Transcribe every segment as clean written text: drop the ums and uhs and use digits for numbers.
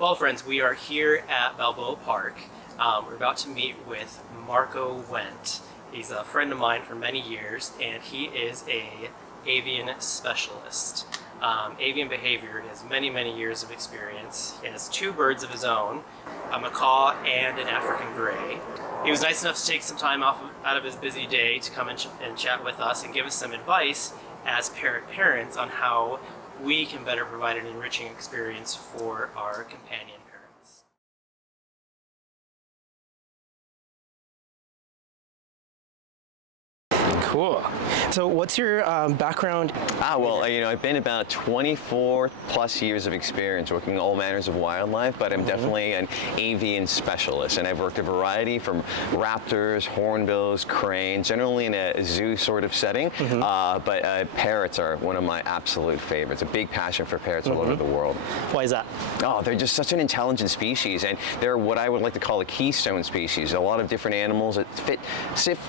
Well, friends, we are here at Balboa Park. We're about to meet with Marco Wendt. He's a friend of mine for many years, and he is a avian specialist. Avian behavior. He has many, many years of experience. He has two birds of his own, a macaw and an African gray. He was nice enough to take some time out of his busy day to come and chat with us and give us some advice as parrot parents on how we can better provide an enriching experience for our companion parrots. Cool. So what's your background? I've been about 24 plus years of experience working all manners of wildlife, but I'm definitely an avian specialist, and I've worked a variety from raptors, hornbills, cranes, generally in a zoo sort of setting, but parrots are one of my absolute favorites. A big passion for parrots all over the world. Why is that? Oh, they're just such an intelligent species, and they're what I would like to call a keystone species. A lot of different animals that fit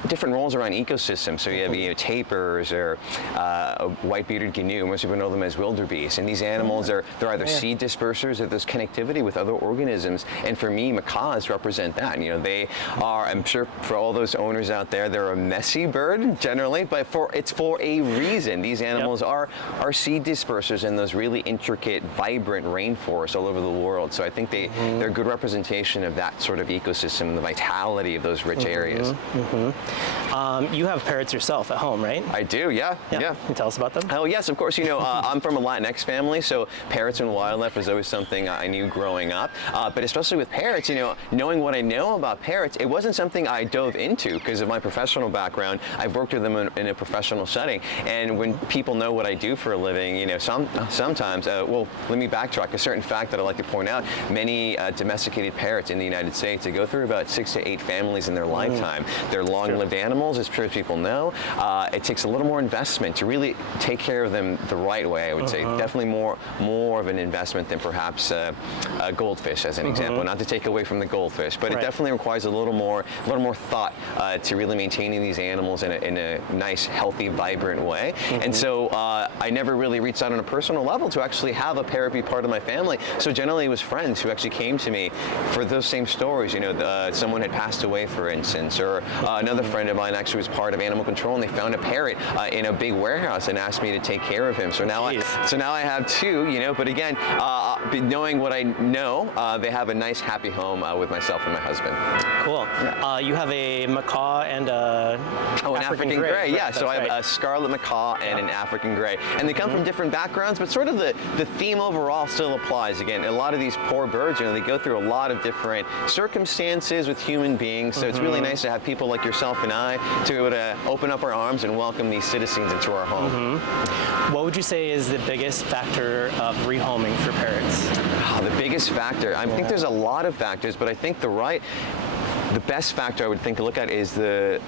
different roles around ecosystems. So you have tapirs or white-bearded gnu. Most people know them as wildebeest. And these animals they're either seed dispersers or there's connectivity with other organisms. And for me, macaws represent that. They are, I'm sure for all those owners out there, they're a messy bird generally, but it's for a reason. These animals are seed dispersers in those really intricate, vibrant rainforests all over the world. So I think they're a good representation of that sort of ecosystem, the vitality of those rich areas. You have parrots yourself at home, right? I do, yeah. Can you tell us about them? Oh, yes, of course. I'm from a Latinx family, so parrots and wildlife was always something I knew growing up. But especially with parrots, knowing what I know about parrots, it wasn't something I dove into because of my professional background. I've worked with them in a professional setting. And when people know what I do for a living, sometimes, well, let me backtrack. A certain fact that I like to point out, many domesticated parrots in the United States, they go through about 6 to 8 families in their lifetime. They're long-lived animals, as sure as people know. It takes a little more investment to really take care of them the right way, I would say. Definitely more of an investment than perhaps a goldfish, as an example. Not to take away from the goldfish, but it definitely requires a little more thought to really maintaining these animals in a nice, healthy, vibrant way. And so I never really reached out on a personal level to actually have a parrot be part of my family. So generally it was friends who actually came to me for those same stories. Someone had passed away, for instance, or another friend of mine actually was part of animal control, and they found a parrot in a big warehouse and asked me to take care of him. So now I have two, but again, knowing what I know, they have a nice, happy home with myself and my husband. Cool. You have a macaw and an African gray. Right? Yeah, so I have a scarlet macaw and an African gray. And they come from different backgrounds, but sort of the theme overall still applies. Again, a lot of these poor birds, they go through a lot of different circumstances with human beings, so it's really nice to have people like yourself and I to be able to open up our arms and welcome these citizens into our home. What would you say is the biggest factor of rehoming for parrots? The biggest factor? I think there's a lot of factors, but I think the best factor I would think to look at is the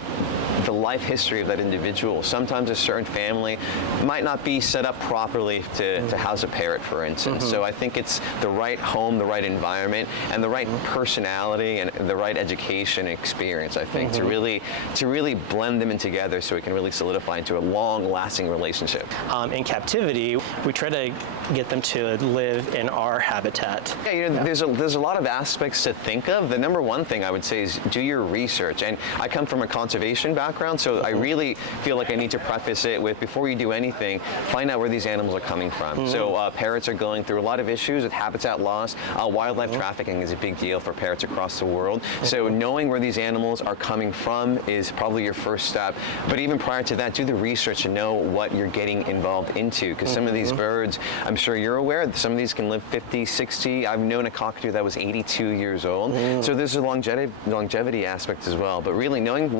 life history of that individual. Sometimes a certain family might not be set up properly to house a parrot, for instance. So I think it's the right home, the right environment, and the right personality and the right education experience, I think, to really blend them in together so it can really solidify into a long-lasting relationship. In captivity, we try to get them to live in our habitat. Yeah, there's a lot of aspects to think of. The number one thing I would say is do your research. And I come from a conservation background, so I really feel like I need to preface it with, before you do anything, find out where these animals are coming from. So parrots are going through a lot of issues with habitat loss. Wildlife trafficking is a big deal for parrots across the world. So knowing where these animals are coming from is probably your first step. But even prior to that, do the research to know what you're getting involved into, because some of these birds, I'm sure you're aware, some of these can live 50, 60. I've known a cockatoo that was 82 years old. So there's a longevity aspect as well. But really knowing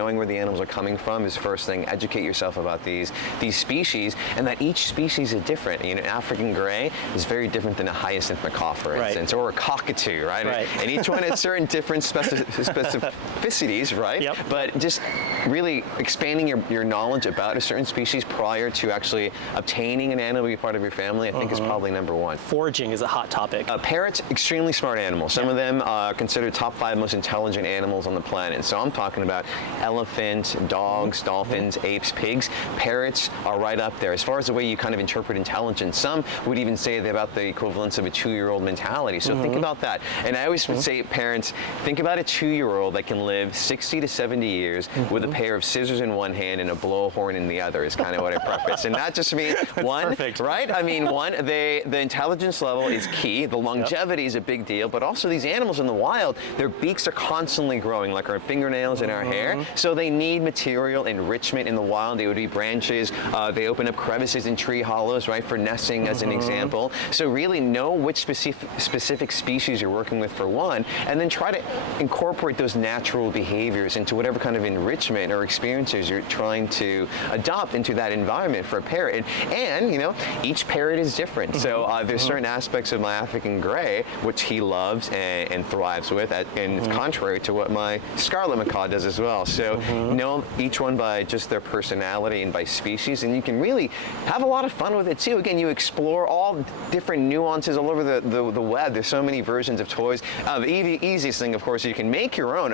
knowing where the animals are coming from is first thing. Educate yourself about these species, and that each species is different. An African gray is very different than a hyacinth macaw, for instance, or a cockatoo, right? And each one has certain different specificities, right? But just really expanding your knowledge about a certain species prior to actually obtaining an animal to be part of your family, I think is probably number one. Foraging is a hot topic. Parrots, extremely smart animals. Some of them are considered top 5 most intelligent animals on the planet. So I'm talking about elephants, dogs, dolphins, apes, pigs. Parrots are right up there. As far as the way you kind of interpret intelligence, some would even say they're about the equivalence of a 2-year-old mentality. So think about that. And I always would say, parents, think about a 2-year-old that can live 60 to 70 years with a pair of scissors in one hand and a blowhorn in the other is kind of what I preface. And that just means one, perfect. right? I mean, one, the intelligence level is key. The longevity is a big deal, but also these animals in the wild, their beaks are constantly growing, like our fingernails and our hair. So they need material enrichment in the wild. They would be branches. They open up crevices in tree hollows, right, for nesting as an example. So really know which specific species you're working with for one, and then try to incorporate those natural behaviors into whatever kind of enrichment or experiences you're trying to adopt into that environment for a parrot. And you know, each parrot is different. So there's certain aspects of my African gray which he loves and thrives with, and it's contrary to what my scarlet macaw does as well. So know each one by just their personality and by species, and you can really have a lot of fun with it too. Again, you explore all different nuances all over the web. There's so many versions of toys. The easiest thing, of course, you can make your own.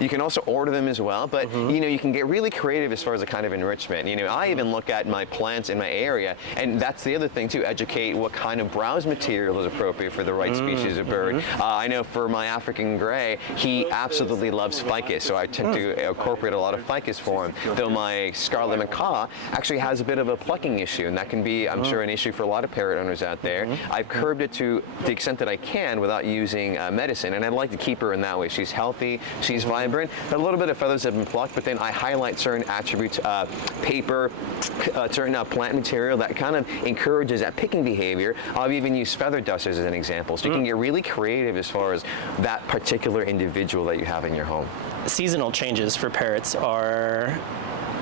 You can also order them as well, but you know, you can get really creative as far as the kind of enrichment. You know, I even look at my plants in my area, and that's the other thing too, educate what kind of browse material is appropriate for the right species of bird. I know for my African gray, he absolutely loves ficus, so I tend to incorporate a lot of ficus for him, though my scarlet macaw actually has a bit of a plucking issue, and that can be, I'm sure, an issue for a lot of parrot owners out there. I've curbed it to the extent that I can without using medicine, and I'd like to keep her in that way. She's healthy, she's vibrant, a little bit of feathers have been plucked, but then I highlight certain attributes, paper, certain plant material that kind of encourages that picking behavior. I've even used feather dusters as an example, so you can get really creative as far as that particular individual that you have in your home. Seasonal changes for parrots are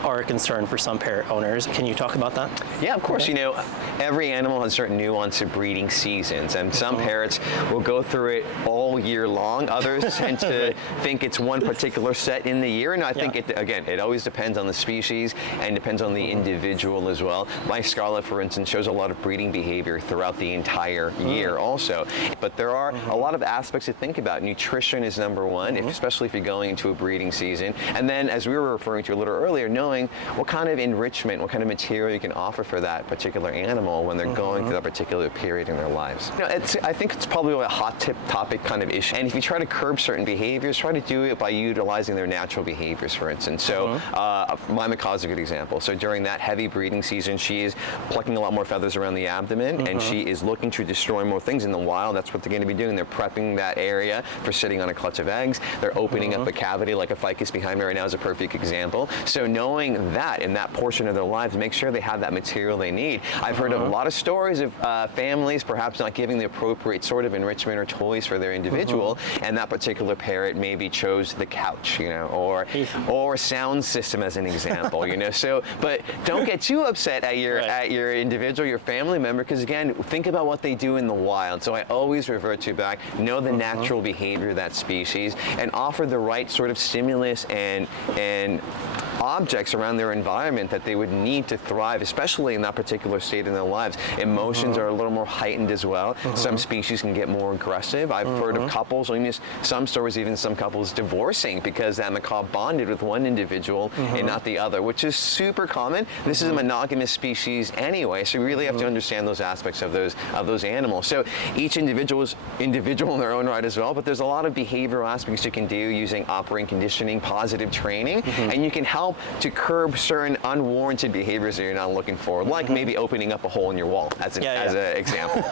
a concern for some parrot owners. Can you talk about that? Yeah, of course. You know, every animal has certain nuance of breeding seasons, and some parrots will go through it all year long. Others tend to think it's one particular set in the year, and I think it always depends on the species and depends on the individual as well. My scarlet, for instance, shows a lot of breeding behavior throughout the entire year also. But there are a lot of aspects to think about. Nutrition is number one, especially if you're going into a breeding season. And then, as we were referring to a little earlier, knowing what kind of enrichment, what kind of material you can offer for that particular animal when they're going through that particular period in their lives. You know, I think it's probably a hot topic kind of issue. And if you try to curb certain behaviors, try to do it by utilizing their natural behaviors, for instance. So my macaw is a good example. So during that heavy breeding season, she is plucking a lot more feathers around the abdomen, and she is looking to destroy more things in the wild. That's what they're going to be doing. They're prepping that area for sitting on a clutch of eggs. They're opening up a cavity, like a ficus behind me right now is a perfect example. So knowing that in that portion of their lives, make sure they have that material they need. I've heard of a lot of stories of families perhaps not giving the appropriate sort of enrichment or toys for their individual, and that particular parrot maybe chose the couch, you know, or sound system as an example, you know. So, but don't get too upset at your individual, your family member, because again, think about what they do in the wild. So I always revert to back, know the natural behavior of that species, and offer the right sort of stimulus and objects around their environment that they would need to thrive, especially in that particular state in their lives. Emotions are a little more heightened as well. Some species can get more aggressive. I've heard of couples, or even some stories, even some couples divorcing because that macaw bonded with one individual and not the other, which is super common. This is a monogamous species anyway, so we really have to understand those aspects of those animals. So each individual is individual in their own right as well, but there's a lot of behavioral aspects you can do using operant conditioning, positive training, and you can help to curb certain unwarranted behaviors that you're not looking for, like maybe opening up a hole in your wall as an example.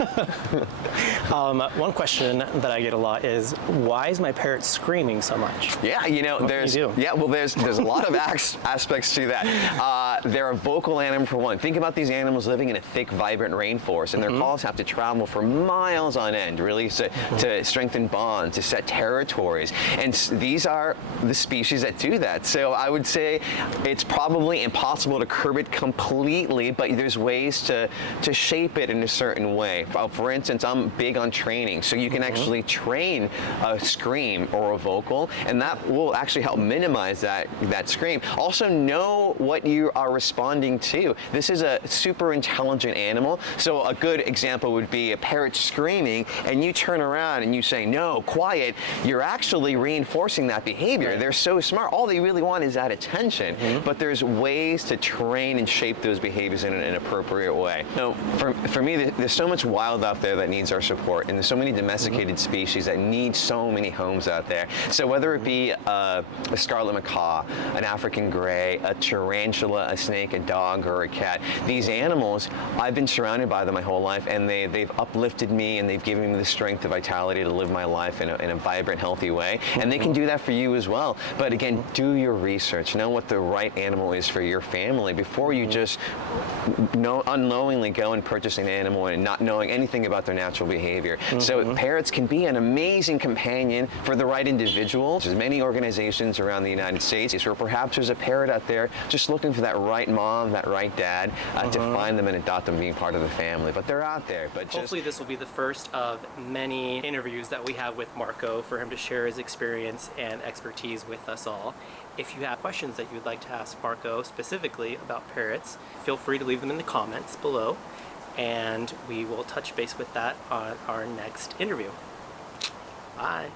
One question that I get a lot is, why is my parrot screaming so much? Yeah, you know, there's a lot of aspects to that. They're a vocal animal for one. Think about these animals living in a thick, vibrant rainforest, and their calls have to travel for miles on end, really, to strengthen bonds, to set territories, and these are the species that do that. So I would say It's probably impossible to curb it completely, but there's ways to shape it in a certain way. For instance, I'm big on training, so you can actually train a scream or a vocal, and that will actually help minimize that scream. Also, know what you are responding to. This is a super intelligent animal, so a good example would be a parrot screaming, and you turn around and you say, no, quiet. You're actually reinforcing that behavior. Right. They're so smart. All they really want is that attention, but there's ways to train and shape those behaviors in an appropriate way. So for me, there's so much wild out there that needs our support, and there's so many domesticated species that need so many homes out there. So whether it be a scarlet macaw, an African gray, a tarantula, a snake, a dog, or a cat, these animals, I've been surrounded by them my whole life, and they've uplifted me, and they've given me the strength and vitality to live my life in a vibrant, healthy way. And they can do that for you as well. But again, do your research. Know what the right animal is for your family before you just unknowingly go and purchase an animal and not knowing anything about their natural behavior. So parrots can be an amazing companion for the right individual. There's many organizations around the United States where perhaps there's a parrot out there just looking for that right mom, that right dad, to find them and adopt them, being part of the family. But they're out there. But hopefully this will be the first of many interviews that we have with Marco for him to share his experience and expertise with us all. If you have questions that you'd like to ask Marco specifically about parrots, feel free to leave them in the comments below, and we will touch base with that on our next interview. Bye.